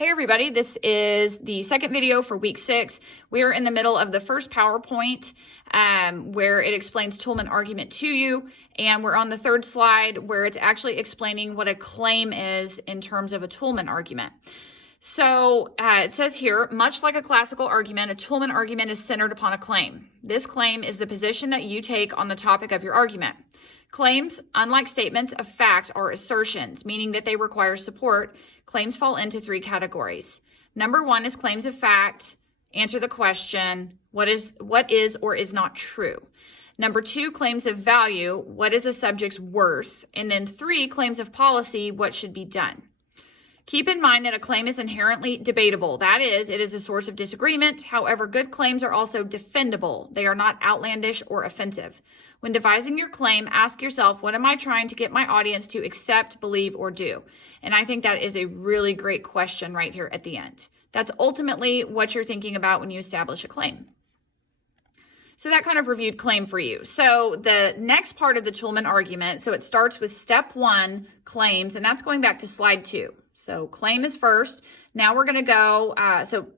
Hey everybody, this is the second video for week 6. We're in the middle of the first PowerPoint where it explains Toulmin argument to you, and we're on the third slide where it's actually explaining what a claim is in terms of a Toulmin argument. So it says here, much like a classical argument, a Toulmin argument is centered upon a claim. This claim is the position that you take on the topic of your argument. Claims, unlike statements of fact, are assertions, meaning that they require support. Claims fall into 3 categories. Number 1 is claims of fact. Answer the question, what is or is not true. Number 2, claims of value. What is a subject's worth? And then 3, claims of policy. What should be done? Keep in mind that a claim is inherently debatable. That is, it is a source of disagreement. However, good claims are also defendable. They are not outlandish or offensive. When devising your claim, ask yourself, what am I trying to get my audience to accept, believe, or do? And I think that is a really great question right here at the end. That's ultimately what you're thinking about when you establish a claim. So that kind of reviewed claim for you. So the next part of the Toulmin argument, so it starts with step 1, claims, and that's going back to slide 2. So claim is first. Now we're going to go, so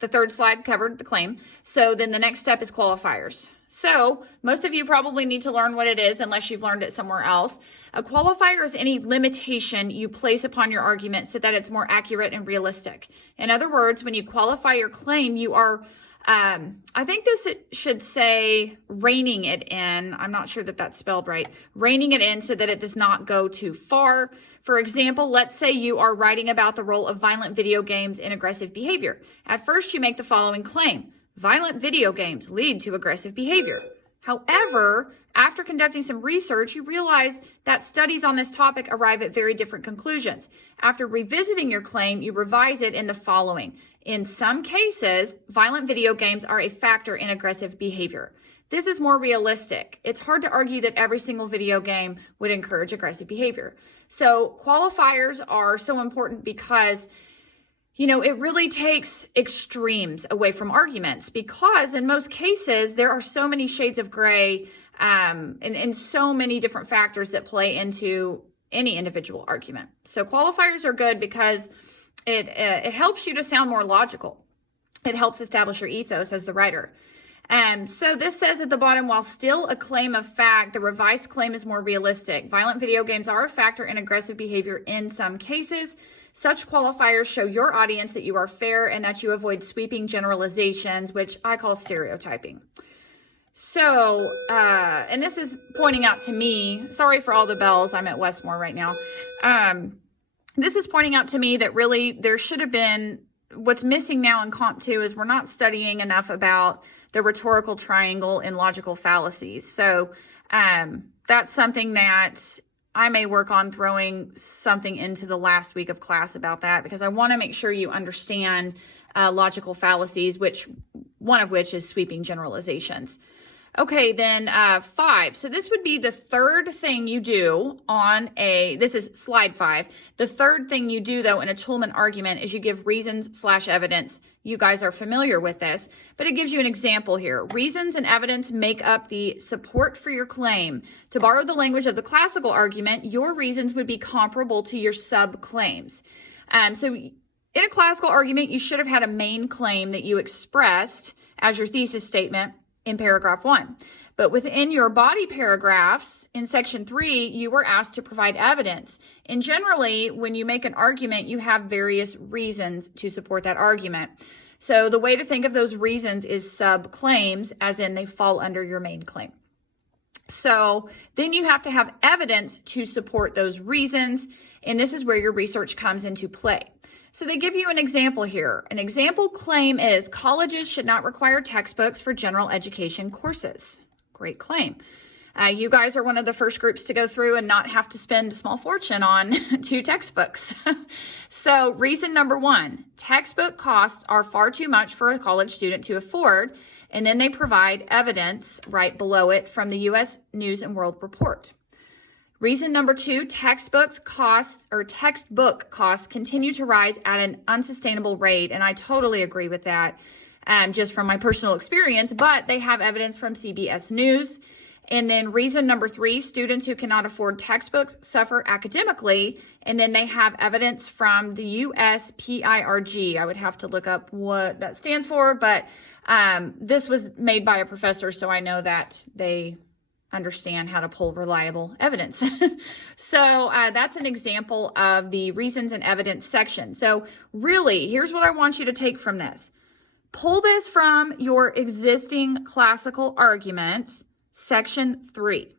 the third slide covered the claim. So then the next step is qualifiers. So most of you probably need to learn what it is unless you've learned it somewhere else. A qualifier is any limitation you place upon your argument so that it's more accurate and realistic. In other words, when you qualify your claim, you are, I think it should say reining it in. I'm not sure that that's spelled right. Reining it in so that it does not go too far. For example, let's say you are writing about the role of violent video games in aggressive behavior. At first, you make the following claim. Violent video games lead to aggressive behavior. However, after conducting some research, you realize that studies on this topic arrive at very different conclusions. After revisiting your claim, you revise it in the following. In some cases, violent video games are a factor in aggressive behavior. This is more realistic. It's hard to argue that every single video game would encourage aggressive behavior. So qualifiers are so important because it really takes extremes away from arguments, because in most cases, there are so many shades of gray and so many different factors that play into any individual argument. So qualifiers are good because it helps you to sound more logical. It helps establish your ethos as the writer. So this says at the bottom, while still a claim of fact, the revised claim is more realistic. Violent video games are a factor in aggressive behavior in some cases. Such qualifiers show your audience that you are fair and that you avoid sweeping generalizations, which I call stereotyping. So, and this is pointing out to me, sorry for all the bells, I'm at Westmore right now. This is pointing out to me that really there should have been, what's missing now in Comp 2 is we're not studying enough about the rhetorical triangle and logical fallacies. So that's something that I may work on throwing something into the last week of class about that, because I want to make sure you understand logical fallacies, one of which is sweeping generalizations. Okay, then 5. So this would be the third thing you do this is slide 5. The third thing you do, though, in a Toulmin argument is you give reasons/evidence. You guys are familiar with this, but it gives you an example here. Reasons and evidence make up the support for your claim. To borrow the language of the classical argument, your reasons would be comparable to your sub-claims. So in a classical argument, you should have had a main claim that you expressed as your thesis statement in paragraph 1. But within your body paragraphs in section 3, you were asked to provide evidence. And generally, when you make an argument, you have various reasons to support that argument. So the way to think of those reasons is sub-claims, as in they fall under your main claim. So then you have to have evidence to support those reasons, and this is where your research comes into play. So they give you an example here. An example claim is colleges should not require textbooks for general education courses. Great claim. You guys are one of the first groups to go through and not have to spend a small fortune on 2 textbooks. So reason number 1, textbook costs are far too much for a college student to afford. And then they provide evidence right below it from the U.S. News and World Report. Reason number 2, textbook costs continue to rise at an unsustainable rate. And I totally agree with that, just from my personal experience, but they have evidence from CBS News. And then reason number 3, students who cannot afford textbooks suffer academically. And then they have evidence from the USPIRG. I would have to look up what that stands for, but this was made by a professor, so I know that they understand how to pull reliable evidence. So that's an example of the reasons and evidence section. So really, here's what I want you to take from this. Pull this from your existing classical argument, section 3.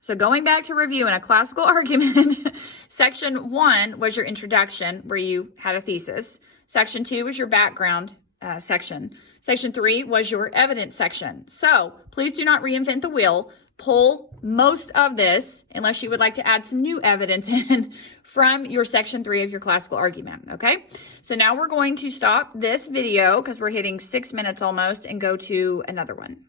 So going back to review in a classical argument, section 1 was your introduction where you had a thesis. Section 2 was your background section. Section 3 was your evidence section. So please do not reinvent the wheel. Pull most of this, unless you would like to add some new evidence in, from your section 3 of your classical argument, okay? So now we're going to stop this video because we're hitting 6 minutes almost and go to another one.